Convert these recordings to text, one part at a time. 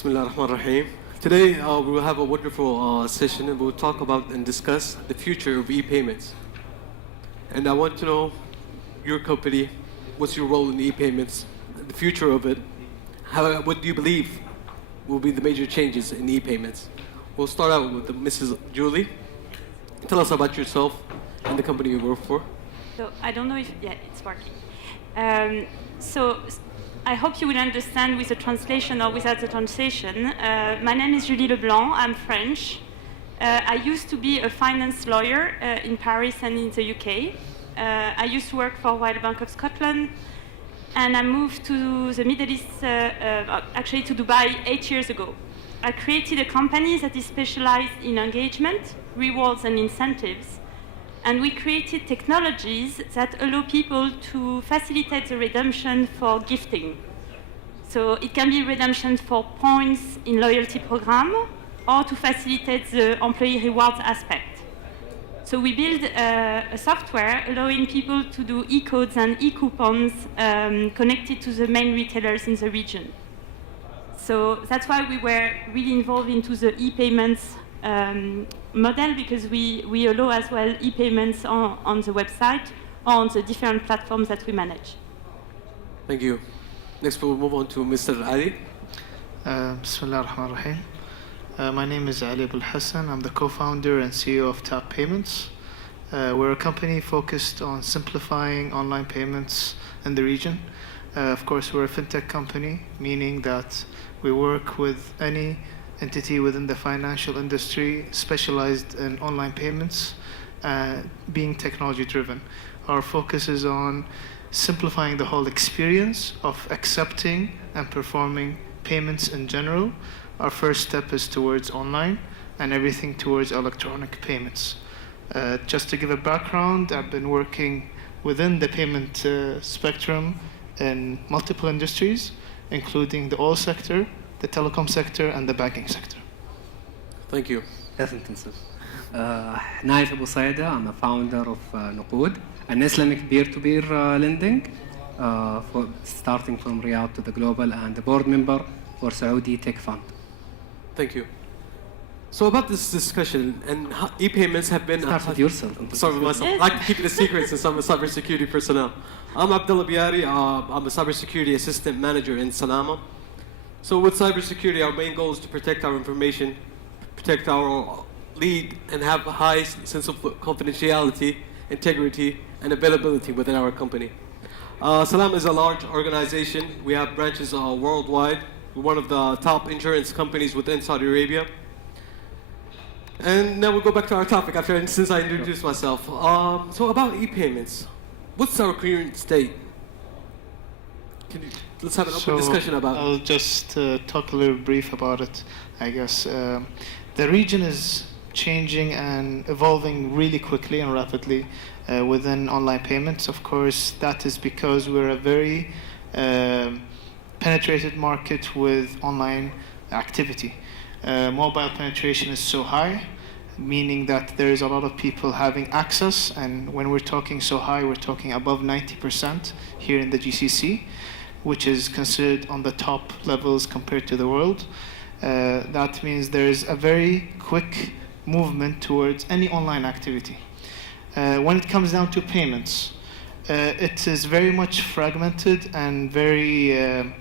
Bismillah ar-Rahman ar-Rahim. Today we will have a wonderful session and we'll talk about and discuss the future of e-payments. And I want to know your company, what's your role in e-payments, the future of it, what do you believe will be the major changes in e-payments? We'll start out with Mrs. Julie. Tell us about yourself and the company you work for. So I don't know if, yeah, it's working. So I hope you will understand with the translation or without the translation. My name is Julie Leblanc, I'm French. I used to be a finance lawyer in Paris and in the UK. I used to work for Royal Bank of Scotland, and I moved to the Middle East, actually to Dubai 8 years ago. I created a company that is specialized in engagement, rewards and incentives. And we created technologies that allow people to facilitate the redemption for gifting. So it can be redemption for points in loyalty program or to facilitate the employee rewards aspect. So we build a software allowing people to do e-codes and e-coupons connected to the main retailers in the region. So that's why we were really involved into the e-payments model, because we allow as well e-payments on the website or on the different platforms that we manage. Thank you. Next we'll move on to Mr. Ali. Bismillah ar-Rahman ar-Rahim. My name is Ali Abul Hassan. I'm the co-founder and CEO of Tap Payments. We're a company focused on simplifying online payments in the region. Of course, we're a fintech company, meaning that we work with any entity within the financial industry specialized in online payments, being technology driven. Our focus is on simplifying the whole experience of accepting and performing payments in general. Our first step is towards online and everything towards electronic payments. Just to give a background, I've been working within the payment spectrum in multiple industries, including the oil sector, the telecom sector, and the banking sector. Thank you. Yes, intensive. Naif Abu Saida, I'm a founder of Nuqood, an Islamic peer-to-peer lending, starting from Riyadh to the global, and a board member for Saudi Tech Fund. Thank you. So about this discussion, and how e-payments have been... Start with yourself. Sorry for myself. I like to keep the secrets since I'm a cybersecurity personnel. I'm Abdullah Biari. I'm a cybersecurity assistant manager in Salama. So with cybersecurity, our main goal is to protect our information, protect our lead, and have a high sense of confidentiality, integrity, and availability within our company. Salam is a large organization. We have branches worldwide. We're one of the top insurance companies within Saudi Arabia. And now we'll go back to our topic since I introduced myself. So about e-payments, what's our current state? Let's have an open discussion about it. I'll just talk a little brief about it, I guess. The region is changing and evolving really quickly and rapidly within online payments. Of course, that is because we're a very penetrated market with online activity. Mobile penetration is so high, meaning that there is a lot of people having access, and when we're talking so high, we're talking above 90% here in the GCC, which is considered on the top levels compared to the world. That means there is a very quick movement towards any online activity. When it comes down to payments, it is very much fragmented and very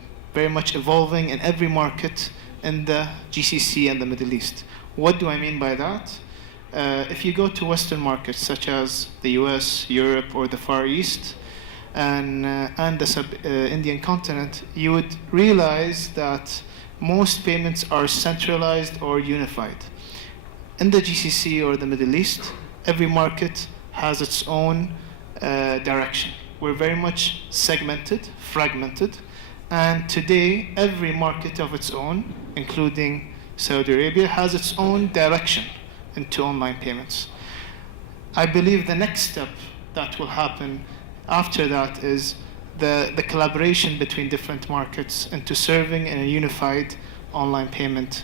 much evolving in every market in the GCC and the Middle East. What do I mean by that? If you go to Western markets such as the US, Europe, or the Far East, and the Indian continent, you would realize that most payments are centralized or unified. In the GCC or the Middle East, every market has its own direction. We're very much segmented, fragmented, and today every market of its own, including Saudi Arabia, has its own direction into online payments. I believe the next step that will happen after that is the collaboration between different markets into serving in a unified online payment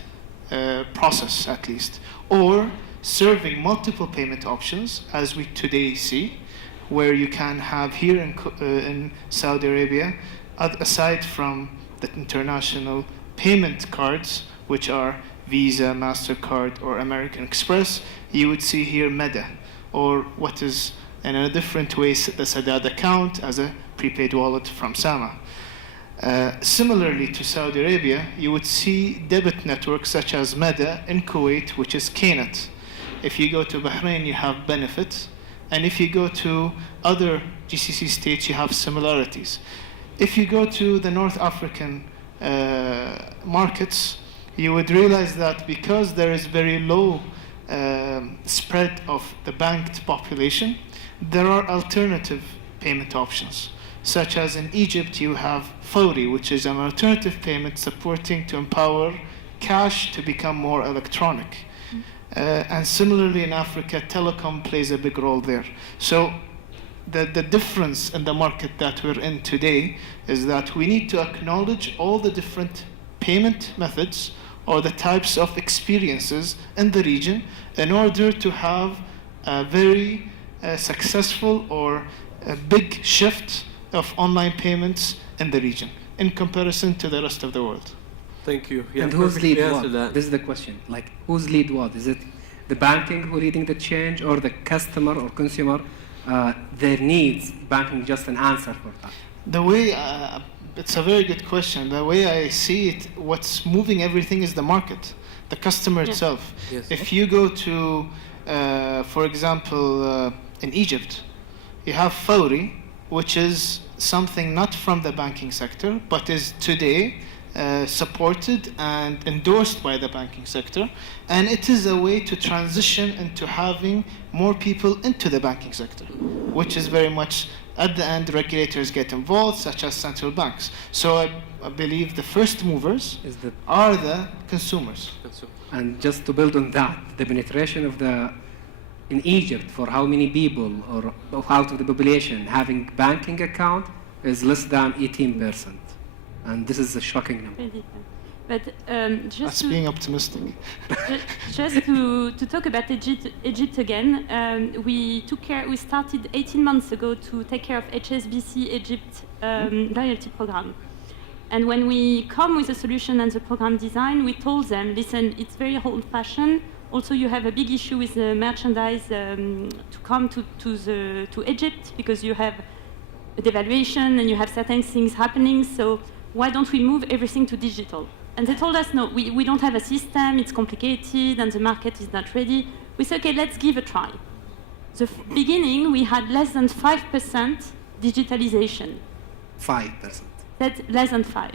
process, at least, or serving multiple payment options, as we today see, where you can have here in Saudi Arabia, aside from the international payment cards, which are Visa, MasterCard, or American Express, you would see here Meda, or what is in a different way the Sadad account as a prepaid wallet from Sama. Similarly to Saudi Arabia, you would see debit networks such as Meda in Kuwait, which is Knet. If you go to Bahrain, you have Benefit. And if you go to other GCC states, you have similarities. If you go to the North African markets, you would realize that because there is very low spread of the banked population, there are alternative payment options. Such as in Egypt, you have Fawri, which is an alternative payment supporting to empower cash to become more electronic. And similarly in Africa, telecom plays a big role there. So the difference in the market that we're in today is that we need to acknowledge all the different payment methods or the types of experiences in the region in order to have a very successful or a big shift of online payments in the region in comparison to the rest of the world. Thank you. Yeah, And who's lead perfectly what? answered that. This is the question. Like, who's lead what? Is it the banking who leading the change, or the customer or consumer? Their needs, banking just an answer for that. The way, it's a very good question. The way I see it, what's moving everything is the market, the customer itself. Yes. If you go to, for example, in Egypt, you have Fawri, which is something not from the banking sector, but is today supported and endorsed by the banking sector. And it is a way to transition into having more people into the banking sector, which is very much, at the end, regulators get involved, such as central banks. So I believe the first movers are the consumers. And just to build on that, the penetration of in Egypt, for how many people or out of the population having banking account is less than 18%. And this is a shocking number. But just That's being optimistic. just to talk about Egypt again, we started 18 months ago to take care of HSBC Egypt loyalty program. And when we come with a solution and the program design, we told them, listen, it's very old-fashioned. Also, you have a big issue with the merchandise to come to Egypt because you have a devaluation and you have certain things happening. So why don't we move everything to digital? And they told us, no, we don't have a system, it's complicated, and the market is not ready. We said, okay, let's give a try. The beginning, we had less than 5% digitalization. 5%. That's less than 5.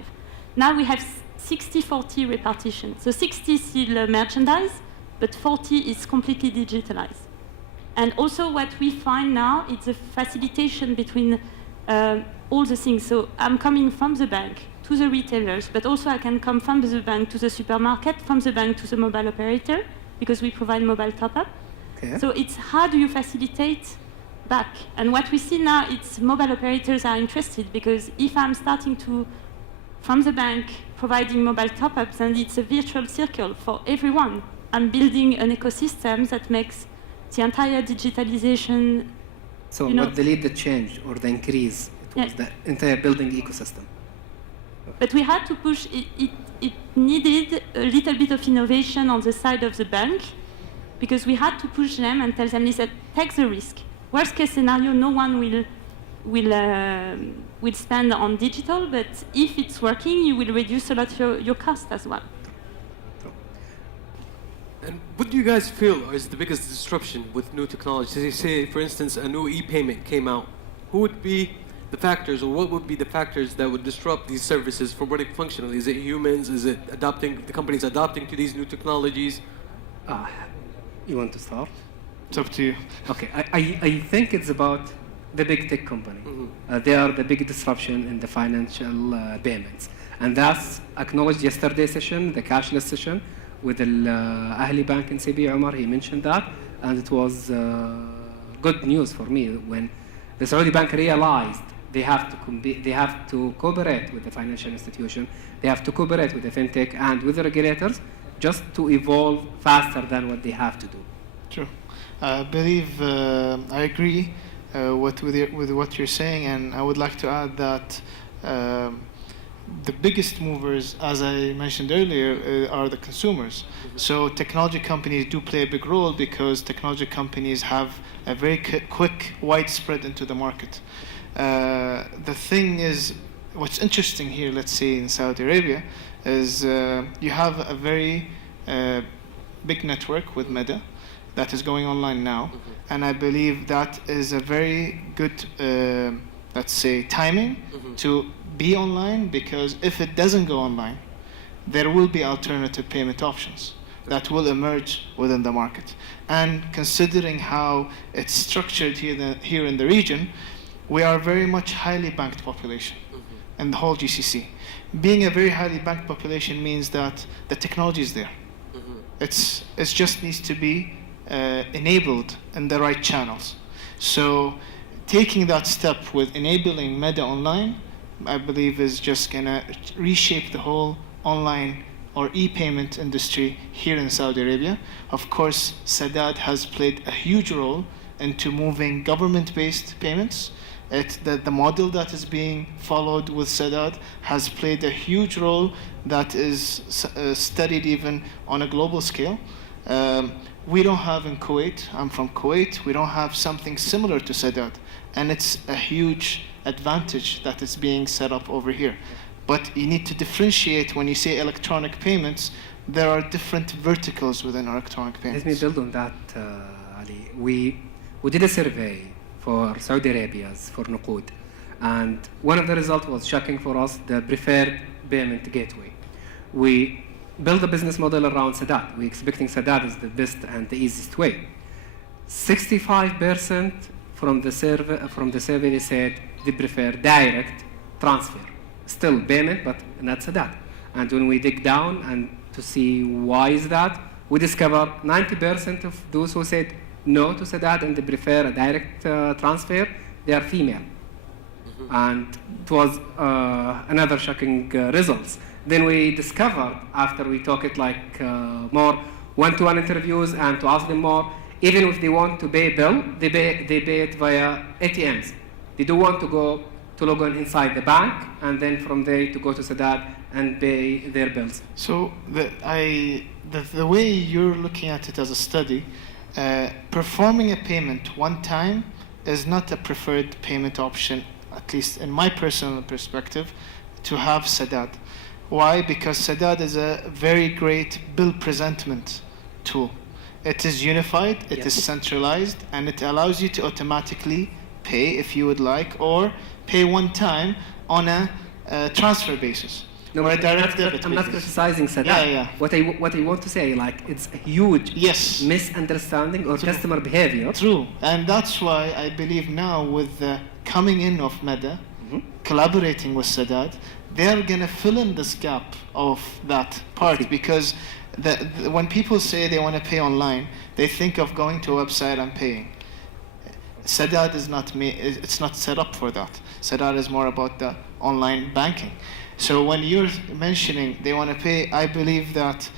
Now we have 60-40 repartition. So 60 still merchandise, but 40 is completely digitalized. And also what we find now is a facilitation between all the things. So I'm coming from the bank to the retailers, but also I can come from the bank to the supermarket, from the bank to the mobile operator, because we provide mobile top-up. Okay. So it's how do you facilitate back? And what we see now, it's mobile operators are interested, because if I'm starting to, from the bank, providing mobile top-ups, and it's a virtual circle for everyone. I'm building an ecosystem that makes the entire digitalization. So what the lead the change or the increase, it was the entire building ecosystem. But we had to push, it needed a little bit of innovation on the side of the bank, because we had to push them and tell them, listen, take the risk. Worst case scenario, no one will spend on digital, but if it's working, you will reduce a lot your cost as well. And what do you guys feel is the biggest disruption with new technology? As you say, for instance, a new e-payment came out. Who would be the factors, or what would be the factors that would disrupt these services from running functionally? Is it humans? Is it the companies adopting to these new technologies? You want to start? It's up to you. Okay, I think it's about the big tech company. Mm-hmm. They are the big disruption in the financial payments. And that's acknowledged yesterday's session, the cashless session, with Ahli Bank and CB Omar. He mentioned that, and it was good news for me when the Saudi Bank realized they have to cooperate with the financial institution, they have to cooperate with the fintech and with the regulators just to evolve faster than what they have to do. Sure. I believe I agree with what you're saying, and I would like to add that the biggest movers, as I mentioned earlier, are the consumers. So technology companies do play a big role because technology companies have a very quick, widespread into the market. The thing is, what's interesting here, let's say in Saudi Arabia, is you have a very big network with Meta that is going online now, and I believe that is a very good, let's say, timing to be online, because if it doesn't go online, there will be alternative payment options that will emerge within the market. And considering how it's structured here in the region, we are very much highly banked population in the whole GCC. Being a very highly banked population means that the technology is there. It just needs to be enabled in the right channels. So taking that step with enabling Meta online, I believe is just going to reshape the whole online or e-payment industry here in Saudi Arabia. Of course, Sadat has played a huge role into moving government-based payments. The model that is being followed with Sadat has played a huge role that is studied even on a global scale. We don't have in Kuwait, I'm from Kuwait, we don't have something similar to Sadat. And it's a huge advantage that is being set up over here. But you need to differentiate when you say electronic payments, there are different verticals within electronic payments. Let me build on that, Ali. We did a survey for Saudi Arabia's for Nuqood, and one of the results was shocking for us, the preferred payment gateway. We built a business model around Sadat. We're expecting Sadat is the best and the easiest way. 65% from the survey they said they prefer direct transfer. Still payment, but not Sadat. And when we dig down and to see why is that, we discover 90% of those who said no to Sadat and they prefer a direct transfer, they are female. And it was another shocking results. Then we discovered, after we talk it like more one-to-one interviews and to ask them more, even if they want to pay bill, they pay it via ATMs. They don't want to go to log on inside the bank and then from there to go to Sadat and pay their bills. So the way you're looking at it as a study, performing a payment one time is not a preferred payment option, at least in my personal perspective, to have Sadat. Why? Because Sadat is a very great bill presentment tool. It is unified, it is centralized, and it allows you to automatically pay if you would like, or pay one time on a transfer basis. No, or a direct debit basis. I'm not criticizing Sadat. What I want to say, like, it's a huge misunderstanding or customer behavior. True, and that's why I believe now with the coming in of Meta, collaborating with Sadat, they're going to fill in this gap of that part, because when people say they want to pay online, they think of going to a website and paying. Sadat is it's not set up for that. Sadat is more about the online banking. So when you're mentioning they want to pay, I believe that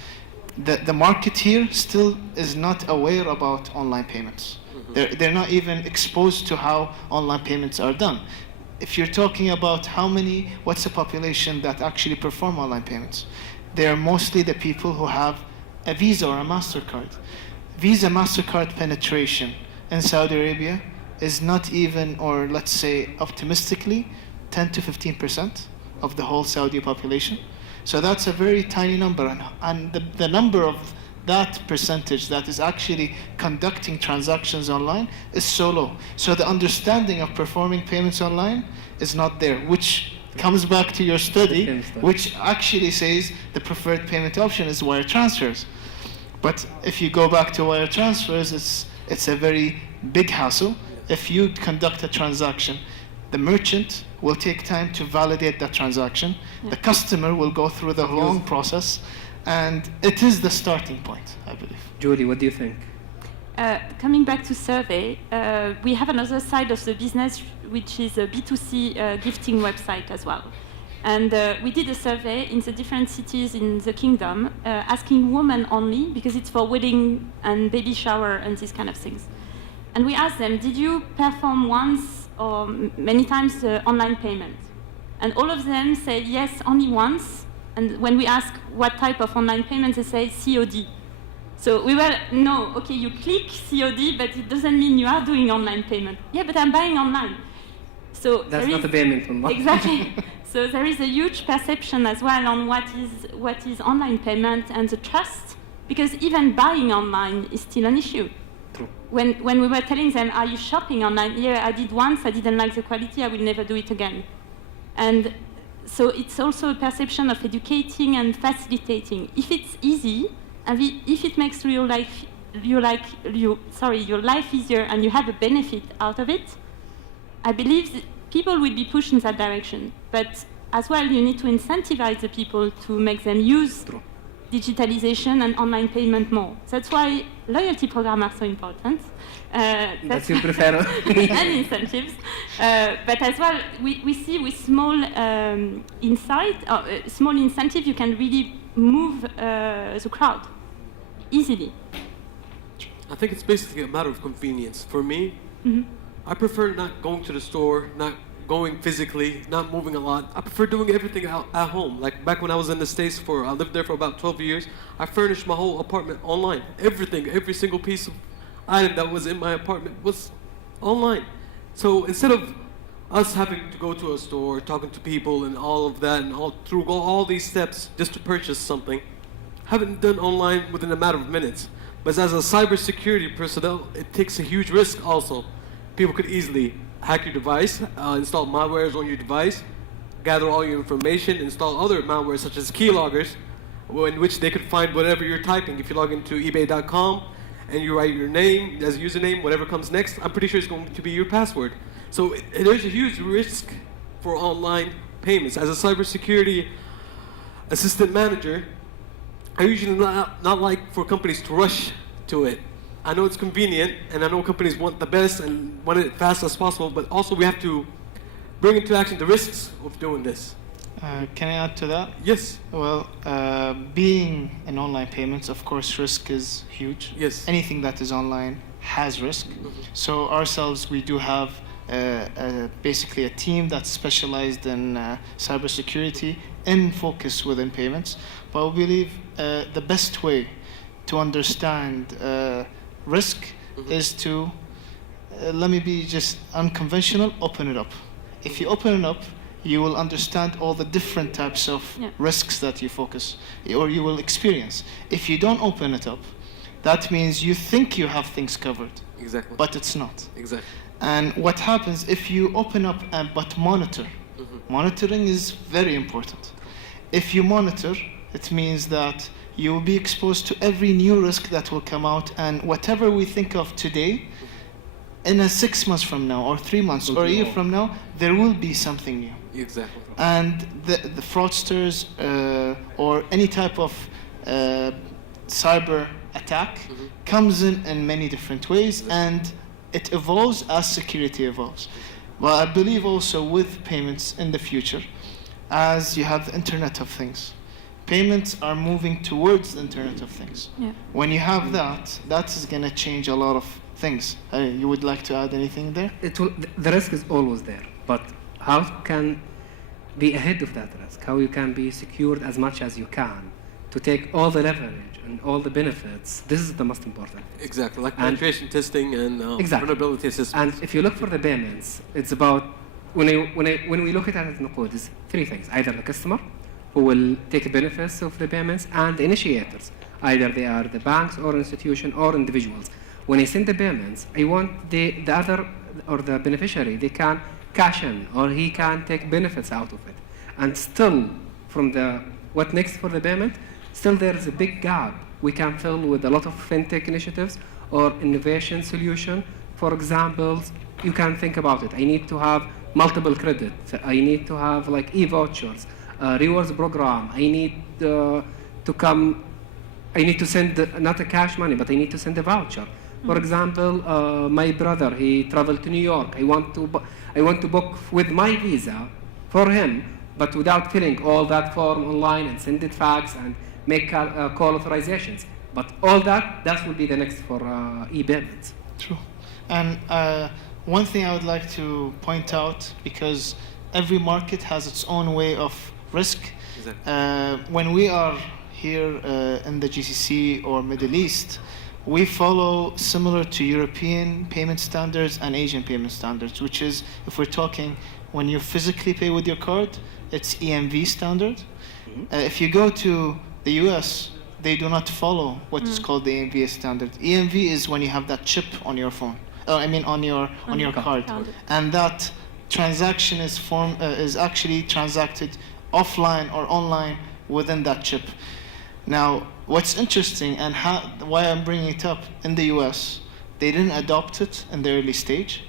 the market here still is not aware about online payments. They're not even exposed to how online payments are done. If you're talking about what's the population that actually perform online payments? They're mostly the people who have a Visa or a MasterCard. Visa, MasterCard penetration in Saudi Arabia is not even, or let's say optimistically, 10 to 15% of the whole Saudi population. So that's a very tiny number, and the number of that percentage that is actually conducting transactions online is so low. So the understanding of performing payments online is not there, which comes back to your study, which actually says the preferred payment option is wire transfers. But if you go back to wire transfers, it's a very big hassle. If you conduct a transaction, the merchant will take time to validate that transaction. The customer will go through the long process, and it is the starting point, I believe. Julie, what do you think? Coming back to survey, we have another side of the business, which is a B2C gifting website as well. And we did a survey in the different cities in the kingdom, asking women only, because it's for wedding and baby shower and these kind of things. And we asked them, did you perform once or many times online payment? And all of them say yes only once. And when we ask what type of online payment, they say COD. So we were, no, okay, you click COD, but it doesn't mean you are doing online payment. Yeah, but I'm buying online. So That's not a payment online. Exactly. So there is a huge perception as well on what is online payment and the trust, because even buying online is still an issue. True. When we were telling them, are you shopping online? Yeah, I did once, I didn't like the quality, I will never do it again. And so it's also a perception of educating and facilitating. If it's easy, and if it makes your life easier and you have a benefit out of it, I believe people will be pushed in that direction. But as well, you need to incentivize the people to make them use digitalization and online payment more. That's why loyalty programs are so important. That's your prefer. And incentives. But as well, we see with small small incentive, you can really move the crowd easily. I think it's basically a matter of convenience. For me, Mm-hmm. I prefer not going to the store, not going physically, not moving a lot. I prefer doing everything at home. Like back when I was in the States I lived there for about 12 years, I furnished my whole apartment online. Everything, every single piece of item that was in my apartment was online. So instead of us having to go to a store, talking to people and all of that, and through all these steps just to purchase something, have it done online within a matter of minutes. But as a cybersecurity personnel, it takes a huge risk also. People could easily hack your device, install malwares on your device, gather all your information, install other malwares such as keyloggers, in which they could find whatever you're typing. If you log into ebay.com and you write your name as a username, whatever comes next, I'm pretty sure it's going to be your password. So there's a huge risk for online payments. As a cybersecurity assistant manager, I usually not like for companies to rush to it. I know it's convenient, and I know companies want the best and want it fast as possible, but also we have to bring into action the risks of doing this. Can I add to that? Yes. Well, being in online payments, of course, risk is huge. Yes. Anything that is online has risk. Mm-hmm. So ourselves, we do have basically a team that's specialized in cybersecurity in focus within payments. But we believe the best way to understand risk is to, let me be just unconventional, open it up. If you open it up, you will understand all the different types of risks that you focus or you will experience. If you don't open it up, that means you think you have things covered. Exactly. But it's not. Exactly. And what happens if you open up but monitor? Monitoring is very important. If you monitor, it means that you will be exposed to every new risk that will come out, and whatever we think of today, in 6 months from now, or 3 months, or a year from now, there will be something new. Exactly. And the fraudsters or any type of cyber attack comes in many different ways, and it evolves as security evolves. Well, I believe also with payments in the future, as you have the Internet of Things, payments are moving towards the Internet of Things. Yeah. When you have that, that is going to change a lot of things. You would like to add anything there? The risk is always there, but how can be ahead of that risk? How you can be secured as much as you can to take all the leverage and all the benefits? This is the most important. Exactly, like penetration testing and vulnerability assessment. And if you look for the payments, it's about when we look at it as Nuqood, it's three things: either the customer, who will take benefits of the payments, and the initiators. Either they are the banks or institution or individuals. When I send the payments, I want the other or the beneficiary, they can cash in or he can take benefits out of it. And still, from what next for the payment, still there is a big gap we can fill with a lot of fintech initiatives or innovation solution. For example, you can think about it. I need to have multiple credits. I need to have like e-vouchers. Rewards program. I need to send not a cash money, but I need to send a voucher. For example, my brother, he traveled to New York. I want to book with my visa for him, but without filling all that form online and send it fax and make call authorizations. But all that will be the next for e-payments. True. And one thing I would like to point out, because every market has its own way of risk. Exactly. When we are here in the GCC or Middle East, we follow similar to European payment standards and Asian payment standards, which is, if we're talking when you physically pay with your card, it's EMV standard. If you go to the US, they do not follow what is called the EMV standard. EMV is when you have that chip on your phone, on your card, and that transaction is actually transacted offline or online within that chip. Now, what's interesting and why I'm bringing it up, in the US, they didn't adopt it in the early stage.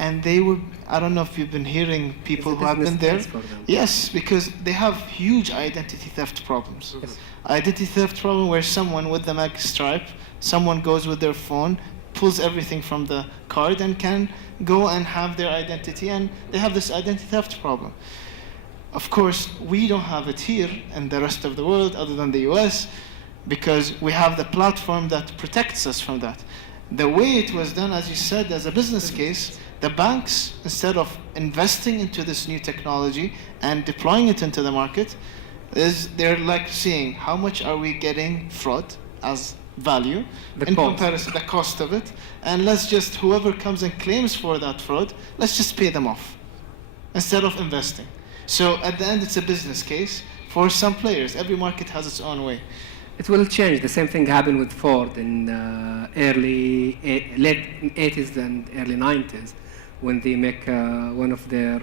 And they were, I don't know if you've been hearing people who have been there. Yes, because they have huge identity theft problems. Yes. Identity theft problem where someone with the mag stripe, someone goes with their phone, pulls everything from the card and can go and have their identity, and they have this identity theft problem. Of course, we don't have it here in the rest of the world other than the US, because we have the platform that protects us from that. The way it was done, as you said, as a business case, the banks, instead of investing into this new technology and deploying it into the market, they're like seeing how much are we getting fraud as value in comparison the cost of it, and let's just, whoever comes and claims for that fraud, let's just pay them off instead of investing. So at the end, it's a business case for some players. Every market has its own way. It will change. The same thing happened with Ford in late 80s and early 90s, when they make one of their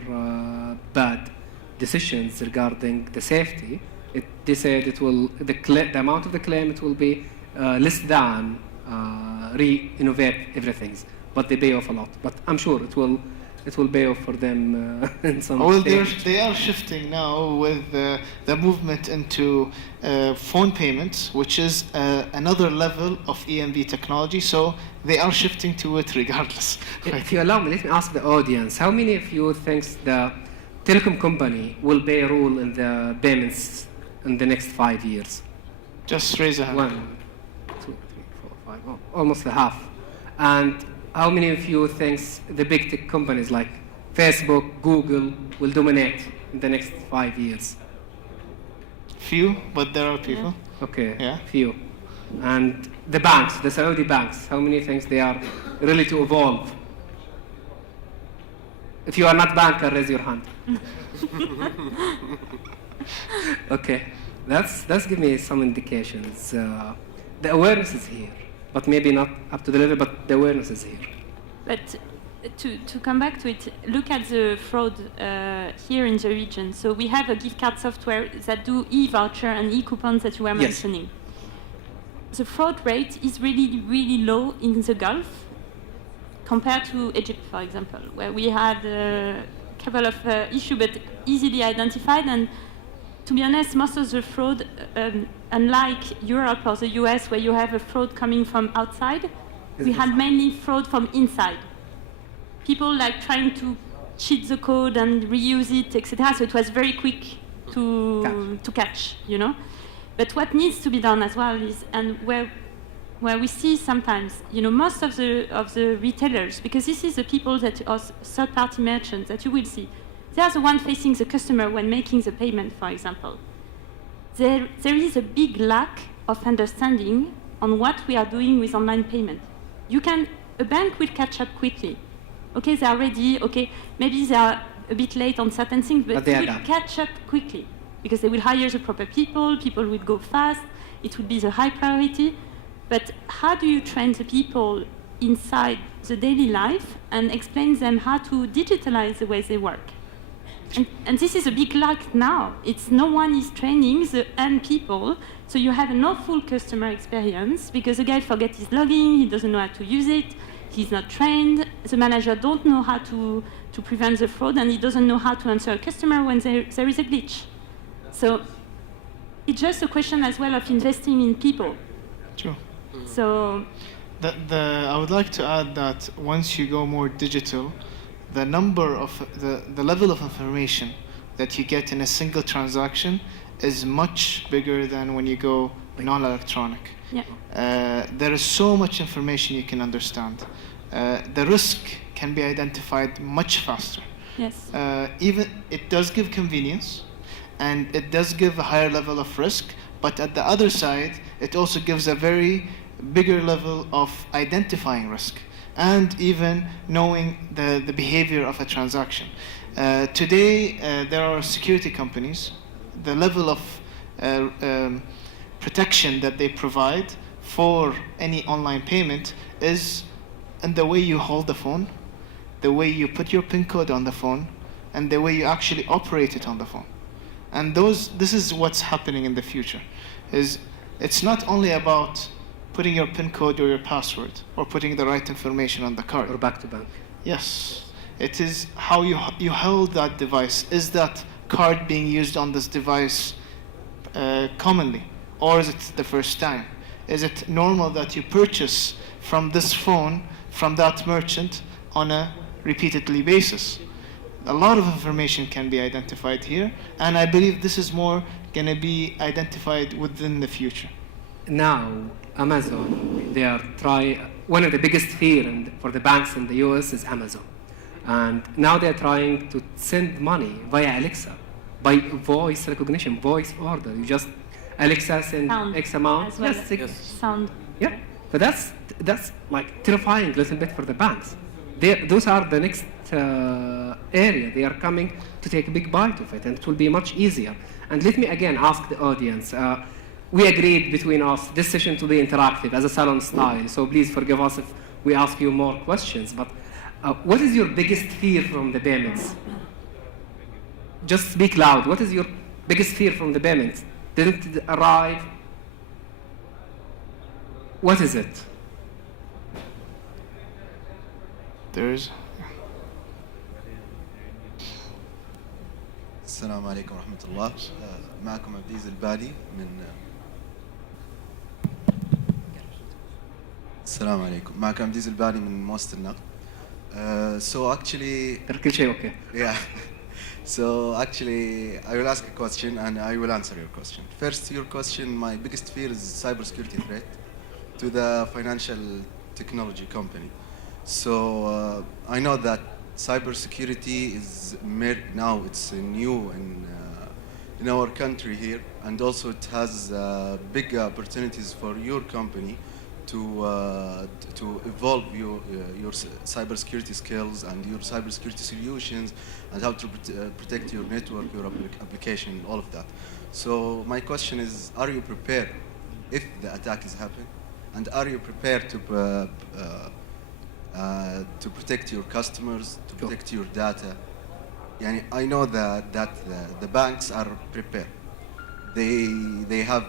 bad decisions regarding the safety. They said the amount of the claim, it will be less than re-innovate everything, but they pay off a lot. But I'm sure it will pay off for them in some stage. They are shifting now with the movement into phone payments, which is another level of EMV technology. So they are shifting to it regardless. If you allow me, let me ask the audience: how many of you thinks the telecom company will play a role in the payments in the next 5 years? Just raise a hand. 1, 2, 3, 4, 5, almost a half. And how many of you thinks the big tech companies like Facebook, Google will dominate in the next 5 years? Few, but there are people. Okay, Yeah. few. And the banks, the Saudi banks, how many thinks they are really to evolve? If you are not banker, raise your hand. Okay, that's give me some indications. The awareness is here, but maybe not up to the level, but the awareness is here. But to come back to it, look at the fraud here in the region. So we have a gift card software that do e-voucher and e-coupons that you were mentioning. The fraud rate is really, really low in the Gulf compared to Egypt, for example, where we had a couple of issues but easily identified. And to be honest, most of the fraud, unlike Europe or the US, where you have a fraud coming from outside, we had mainly fraud from inside. People like trying to cheat the code and reuse it, etc. So it was very quick to catch, you know. But what needs to be done as well is, and where we see sometimes, you know, most of the retailers, because this is the people that are third-party merchants that you will see, they are the one facing the customer when making the payment, for example. There is a big lack of understanding on what we are doing with online payment. A bank will catch up quickly. Okay, they are ready. Okay, maybe they are a bit late on certain things, but they will catch up quickly because they will hire the proper people. People will go fast. It will be the high priority. But how do you train the people inside the daily life and explain them how to digitalize the way they work? And this is a big lack now. It's no one is training the end people, so you have no full customer experience because the guy forgets his login, he doesn't know how to use it, he's not trained, the manager don't know how to prevent the fraud, and he doesn't know how to answer a customer when there is a glitch. So it's just a question as well of investing in people. True. So I would like to add that once you go more digital, the number of the level of information that you get in a single transaction is much bigger than when you go non-electronic. Yeah. There is so much information you can understand. The risk can be identified much faster. Yes. Even it does give convenience, and it does give a higher level of risk, but at the other side, it also gives a very bigger level of identifying risk and even knowing the behavior of a transaction. Today, there are security companies. The level of protection that they provide for any online payment is in the way you hold the phone, the way you put your PIN code on the phone, and the way you actually operate it on the phone. And this is what's happening in the future. It's not only about putting your PIN code or your password or putting the right information on the card. Or back to bank. Yes, it is how you hold that device. Is that card being used on this device commonly, or is it the first time? Is it normal that you purchase from this phone from that merchant on a repeatedly basis? A lot of information can be identified here, and I believe this is more going to be identified within the future. Now, Amazon, they are one of the biggest fear for the banks in the US is Amazon. And now they're trying to send money via Alexa by voice recognition, voice order. You just, Alexa send Sound X amount. as well. Yes. Sound. Yeah. But that's like terrifying a little bit for the banks. Those are the next area. They are coming to take a big bite of it, and it will be much easier. And let me again ask the audience. We agreed between us this session to be interactive as a salon style, so please forgive us if we ask you more questions. But what is your biggest fear from the payments? Just speak loud. What is your biggest fear from the payments? Didn't it arrive? What is it? There's السلام عليكم ورحمة الله. معكم عبد العزيز البادي من السلام عليكم. معكم عبد العزيز البادي من مؤسسة النقد. So actually, كل شيء okay. yeah. So actually, I will ask a question and I will answer your question. First, your question. My biggest fear is cybersecurity threat to the financial technology company. So I know that cybersecurity is now it's new in our country here, and also it has big opportunities for your company to evolve your cybersecurity skills and your cybersecurity solutions and how to protect your network, your application, all of that. So my question is, are you prepared if the attack is happening, and are you prepared to protect your customers, to protect your data? Yani, I know that the banks are prepared. They have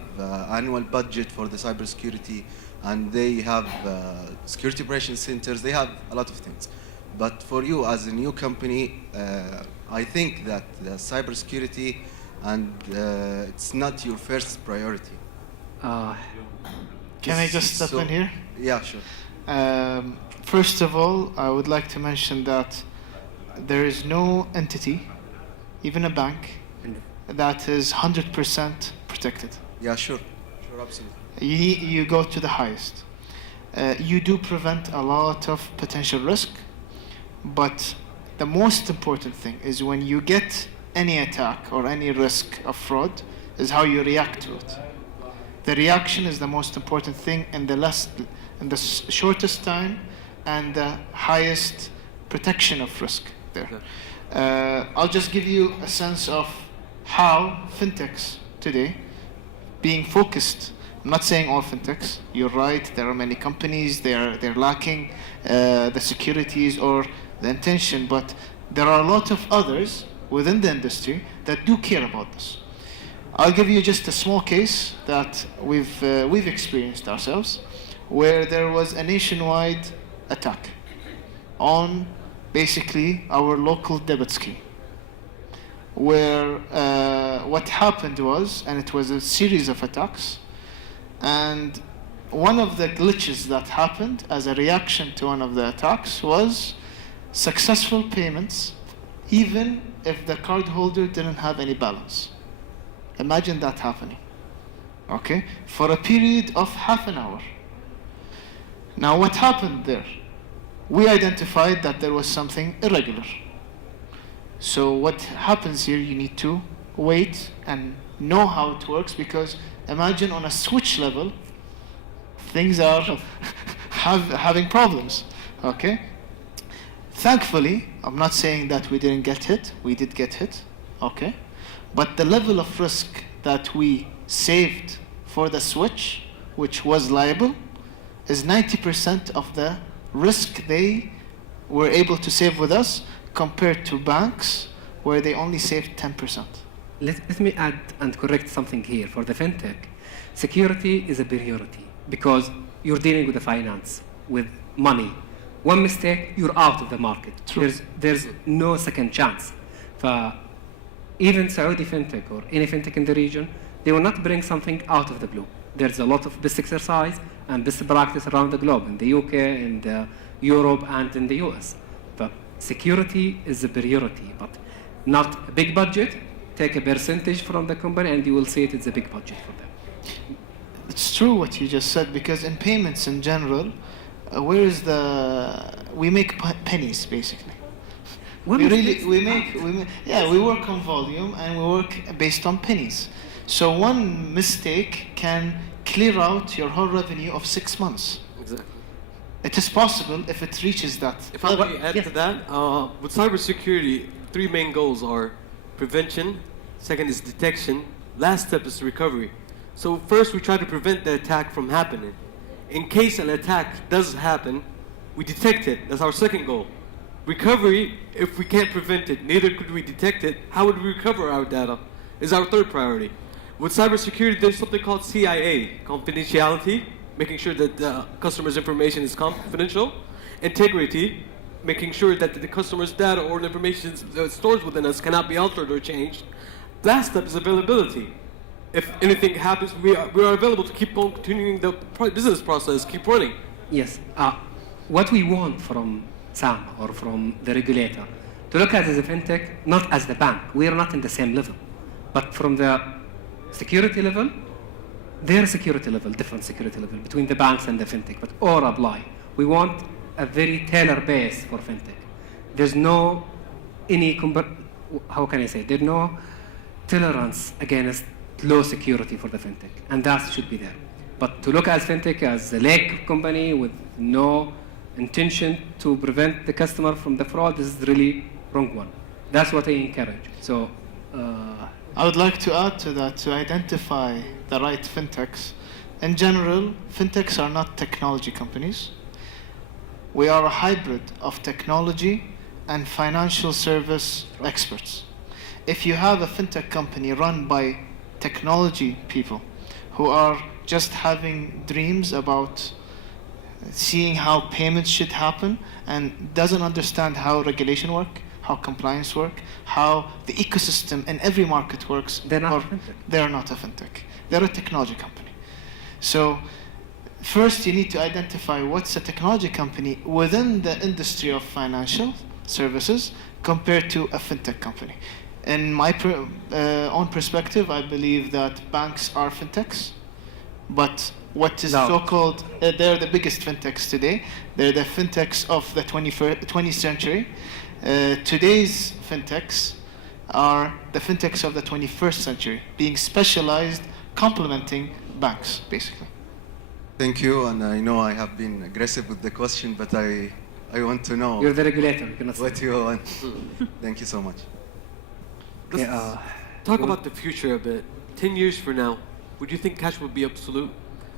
annual budget for the cybersecurity, and they have security operations centers. They have a lot of things. But for you as a new company, I think that the cybersecurity and it's not your first priority. Can I just step in here? Yeah, sure. First of all, I would like to mention that there is no entity, even a bank, that is 100% protected. Yeah, sure. Sure, absolutely. You go to the highest. You do prevent a lot of potential risk, but the most important thing is when you get any attack or any risk of fraud is how you react to it. The reaction is the most important thing in the shortest time and the highest protection of risk there. I'll just give you a sense of how fintechs today being focused. I'm not saying all fintechs. You're right. There are many companies. They're lacking the securities or the intention, but there are a lot of others within the industry that do care about this. I'll give you just a small case that we've experienced ourselves, where there was a nationwide attack on basically our local debit scheme, where what happened was, and it was a series of attacks, and one of the glitches that happened as a reaction to one of the attacks was successful payments, even if the cardholder didn't have any balance. Imagine that happening, okay, for a period of half an hour. Now what happened there? We identified that there was something irregular. So what happens here, you need to wait and know how it works, because imagine on a switch level, things are having problems, okay? Thankfully, I'm not saying that we didn't get hit, we did get hit, okay? But the level of risk that we saved for the switch, which was liable, is 90% of the risk they were able to save with us, compared to banks where they only saved 10%. Let me add and correct something here. For the fintech, security is a priority because you're dealing with the finance, with money. One mistake, you're out of the market. True. There's no second chance. Even Saudi fintech or any fintech in the region, they will not bring something out of the blue. There's a lot of best exercise and best practice around the globe, in the UK, in Europe, and in the US. But security is a priority, but not a big budget. Take a percentage from the company and you will see it's a big budget for them. It's true what you just said, because in payments in general, we make pennies basically. What We mistakes really, happen? we work on volume and we work based on pennies. So one mistake can clear out your whole revenue of 6 months. Exactly. It is possible if it reaches that. If I may add yes. to that, with cybersecurity, 3 main goals are prevention, second is detection, last step is recovery. So first we try to prevent the attack from happening. In case an attack does happen, we detect it. That's our second goal. Recovery, if we can't prevent it, neither could we detect it, how would we recover our data, is our third priority. With cybersecurity, there's something called CIA, confidentiality, making sure that the customer's information is confidential. Integrity, making sure that the customer's data or the information stored within us cannot be altered or changed. Last step is availability. If anything happens, we are available to keep on continuing the business process, keep running. Yes. What we want from SAM or from the regulator, to look at it as a fintech, not as the bank. We are not in the same level. But from the security level, their security level, different security level between the banks and the fintech, but all apply. We want a very tailor base for fintech. There's no how can I say? There's no tolerance against low security for the fintech, and that should be there. But to look at fintech as a lake company with no intention to prevent the customer from the fraud, this is really wrong one. That's what I encourage. So I would like to add to that, to identify the right fintechs. In general, fintechs are not technology companies. We are a hybrid of technology and financial service experts. If you have a fintech company run by technology people who are just having dreams about seeing how payments should happen and doesn't understand how regulation work, how compliance work, how the ecosystem in every market works, They're not a fintech. They're not a fintech. They're a technology company. So first you need to identify what's a technology company within the industry of financial services compared to a fintech company. In my own perspective, I believe that banks are fintechs, but what is so-called, they're the biggest fintechs today. They're the fintechs of the 20th century. Today's fintechs are the fintechs of the 21st century, being specialized, complementing banks, basically. Thank you, and I know I have been aggressive with the question, but I want to know you're the regulator. You cannot what say. you want. Thank you so much. Let's talk about the future a bit. 10 years from now, would you think cash would be absolute?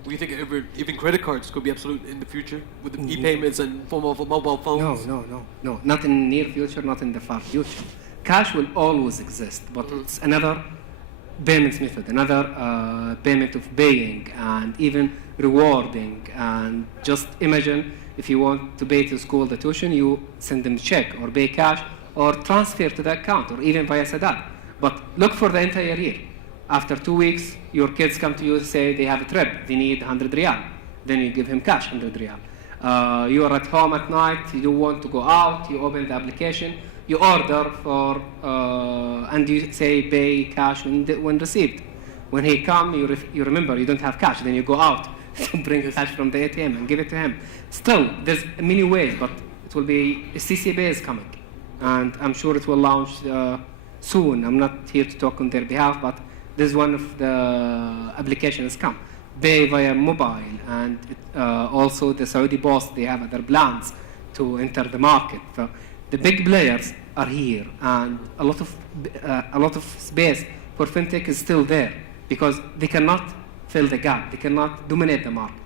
Would you think even credit cards could be absolute in the future with the e-payments and form of mobile phones? No. Not in the near future, not in the far future. Cash will always exist, but it's another payments method, another payment of paying and even rewarding. And just imagine if you want to pay to school the tuition, you send them a check or pay cash or transfer to the account or even via Sadat. But look for the entire year. After 2 weeks, your kids come to you and say they have a trip, they need 100 riyal. Then you give him cash, 100 riyal. You are at home at night, you don't want to go out, you open the application, you order for, and you say pay cash when received. When he come, you remember you don't have cash, then you go out to bring cash from the ATM and give it to him. Still, there's many ways, but it will be, CCB is coming. and I'm sure it will launch soon. I'm not here to talk on their behalf, but this is one of the applications come. Pay via mobile, and also the Saudi Post, they have other plans to enter the market. So the big players are here, and a lot of space for fintech is still there because they cannot fill the gap. They cannot dominate the market.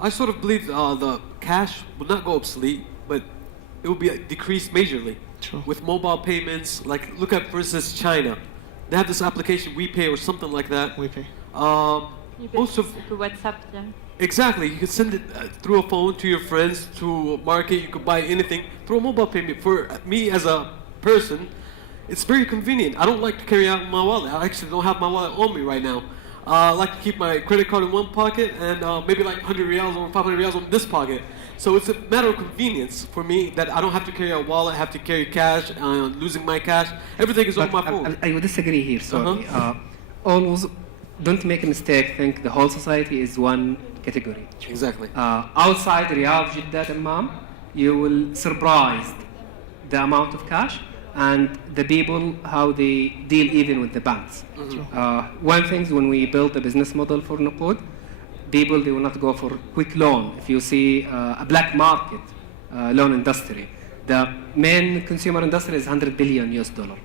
I sort of believe the cash will not go obsolete, but it will be decreased majorly. True. With mobile payments. Like, look at, for instance, China. They have this application, WePay or something like that. WePay. Most of to WhatsApp, yeah. exactly, you can send it through a phone to your friends, to a market. You could buy anything through a mobile payment. For me as a person, it's very convenient. I don't like to carry out my wallet. I actually don't have my wallet on me right now. I like to keep my credit card in one pocket and maybe like 100 riyals or 500 riyals on this pocket. So it's a matter of convenience for me that I don't have to carry a wallet, have to carry cash, losing my cash. Everything is on my phone. I would disagree here, sorry. Always don't make a mistake, think the whole society is one category. Exactly. Outside Riyadh, Jeddah, Dammam, you will surprised the amount of cash and the people, how they deal even with the banks. One thing is when we build a business model for Nuqood, people, they will not go for quick loan. If you see a black market loan industry, the main consumer industry is 100 billion US dollar.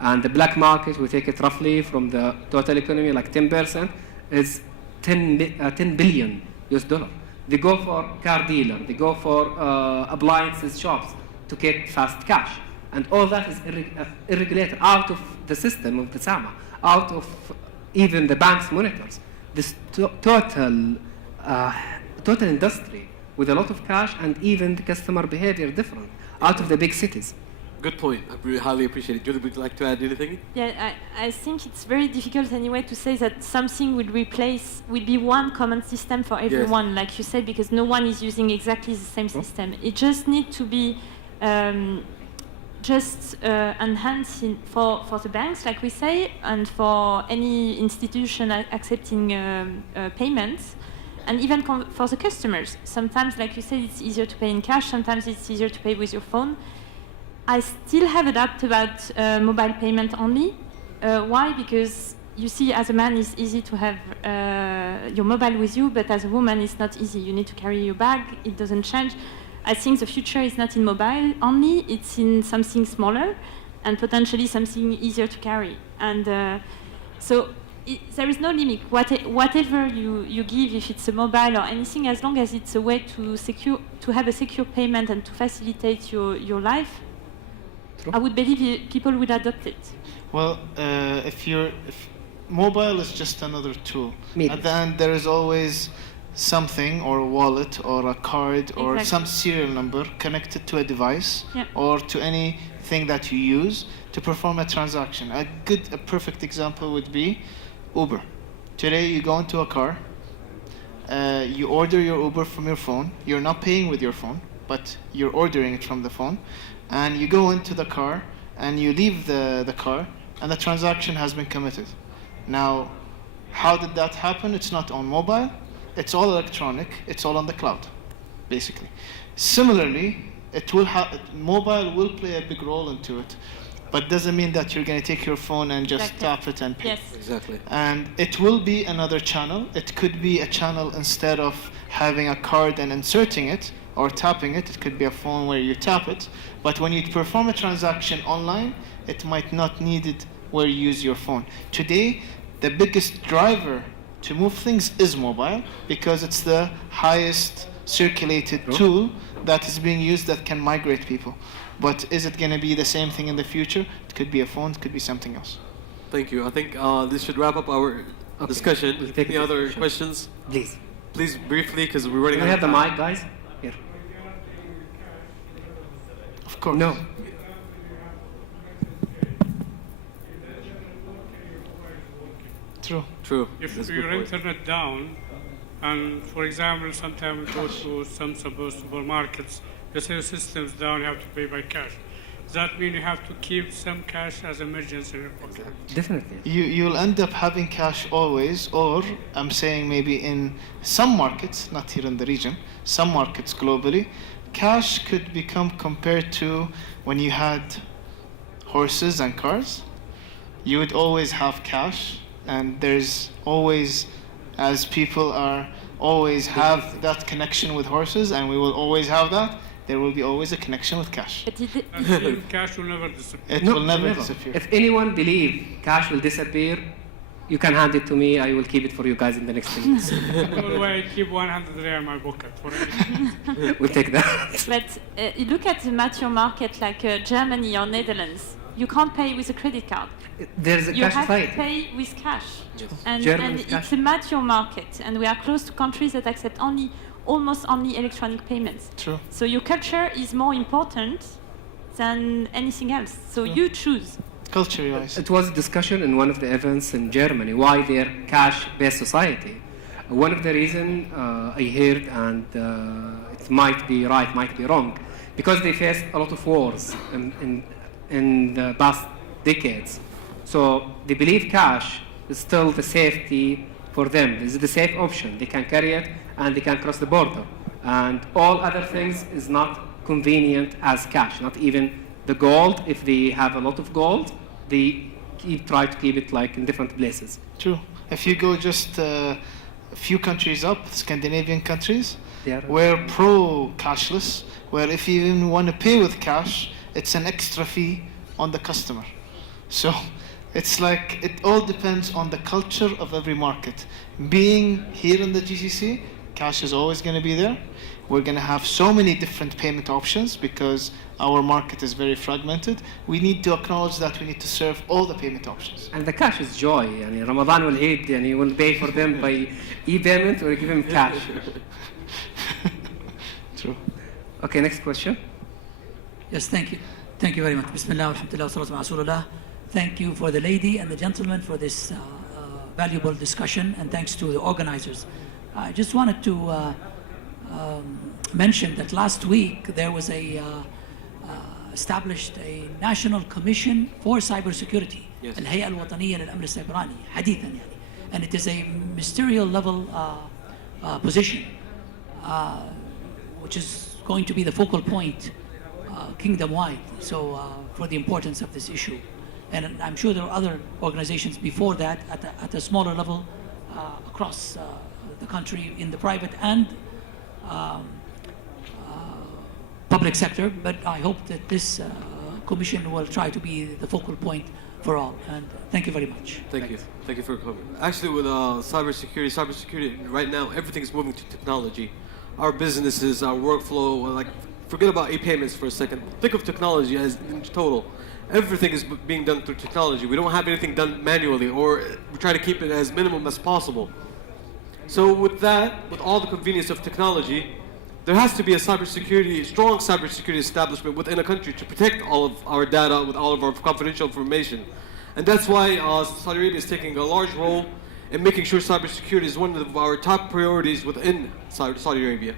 And the black market, we take it roughly from the total economy, like 10%, is 10 billion US dollar. They go for car dealer, they go for appliances shops to get fast cash. And all that is irregulated, out of the system of the SAMA, out of even the bank's monitors. This total industry with a lot of cash and even the customer behavior different out of the big cities. Good point. I really highly appreciate it. Julie, would you like to add anything? Yeah, I think it's very difficult anyway to say that something will be one common system for everyone, like you said, because no one is using exactly the same system. It just needs to be enhanced for the banks, like we say, and for any institution accepting payments, and even for the customers. Sometimes, like you said, it's easier to pay in cash, sometimes it's easier to pay with your phone. I still have a doubt about mobile payment only. Why? Because you see, as a man, it's easy to have your mobile with you, but as a woman, it's not easy. You need to carry your bag. It doesn't change. I think the future is not in mobile only. It's in something smaller and potentially something easier to carry. And there is no limit. Whatever you give, if it's a mobile or anything, as long as it's a way to have a secure payment and to facilitate your life, I would believe people would adopt it. Well, if mobile is just another tool. At the end, there is always something, or a wallet, or a card, or some serial number connected to a device, or to anything that you use to perform a transaction. A perfect example would be Uber. Today, you go into a car, you order your Uber from your phone. You're not paying with your phone, but you're ordering it from the phone. And you go into the car, and you leave the car, and the transaction has been committed. Now, how did that happen? It's not on mobile. It's all electronic. It's all on the cloud, basically. Similarly, mobile will play a big role into it, but doesn't mean that you're going to take your phone and just tap it and pay. Yes. Exactly. And it will be another channel. It could be a channel instead of having a card and inserting it or tapping it. It could be a phone where you tap it. But when you perform a transaction online, it might not need it where you use your phone. Today, the biggest driver to move things is mobile because it's the highest circulated tool that is being used that can migrate people. But is it going to be the same thing in the future? It could be a phone, it could be something else. Thank you. I think this should wrap up our discussion. We'll take Any other questions? Please. Please, briefly, because we're running Can out we of have the time. mic, guys? Here. Of course. No. True. True. If That's a your good point. internet down, and for example, sometimes we go to some supermarkets, the sales system's down, you have to pay by cash. Does that mean you have to keep some cash as emergency in your pocket? Definitely. You'll end up having cash always, or I'm saying maybe in some markets, not here in the region, some markets globally, cash could become compared to when you had horses and cars. You would always have cash, and there's always, as people are always have that connection with horses, and we will always have that, there will be always a connection with cash. But Actually, cash will never disappear. It will never disappear. If anyone believe cash will disappear, you can hand it to me. I will keep it for you guys in the next 10 minutes. That's why I keep 100 riyal in my pocket for anything. We'll take that. But you look at the mature market like Germany or Netherlands, you can't pay with a credit card. There's a You cash have to society. pay with cash. Yes. And Germany is cash. it's a mature market, and we are close to countries that accept almost only electronic payments. True. So your culture is more important than anything else. So you choose. Culture-wise. It was a discussion in one of the events in Germany why they're cash-based society. One of the reasons I heard, and it might be right, might be wrong, because they faced a lot of wars in the past decades. So they believe cash is still the safety for them. This is the safe option. They can carry it and they can cross the border. And all other things is not convenient as cash, not even the gold. If they have a lot of gold, they try to keep it like in different places. True. If you go just a few countries up, Scandinavian countries, Yeah. we're pro-cashless, where if you even want to pay with cash, it's an extra fee on the customer. So it's like it all depends on the culture of every market. Being here in the GCC, cash is always going to be there. We're going to have so many different payment options because our market is very fragmented. We need to acknowledge that we need to serve all the payment options. And the cash is joy. يعني Ramadan will Eid, يعني you will pay for them by e-payment or give them cash. True. Okay, next question. Yes, thank you. Thank you very much. Bismillah, alhamdulillah, salatu ala rasulullah. Thank you for the lady and the gentleman for this valuable discussion, and thanks to the organizers. I just wanted to mention that last week there was established a national commission for cybersecurity. Yes. الهيئة الوطنية للأمن السيبراني حديثا يعني. And it is a ministerial level position, which is going to be the focal point kingdom-wide, so for the importance of this issue. And I'm sure there are other organizations before that at a smaller level across the country in the private and public sector, but I hope that this commission will try to be the focal point for all. And thank you very much. Thank you. Thank you for coming. Actually, with cybersecurity right now, everything's moving to technology. Our businesses, our workflow, like, forget about e-payments for a second. Think of technology as in total. Everything is being done through technology. We don't have anything done manually, or we try to keep it as minimum as possible. So with that, with all the convenience of technology, there has to be a strong cybersecurity establishment within a country to protect all of our data with all of our confidential information. And that's why Saudi Arabia is taking a large role in making sure cybersecurity is one of our top priorities within Saudi Arabia.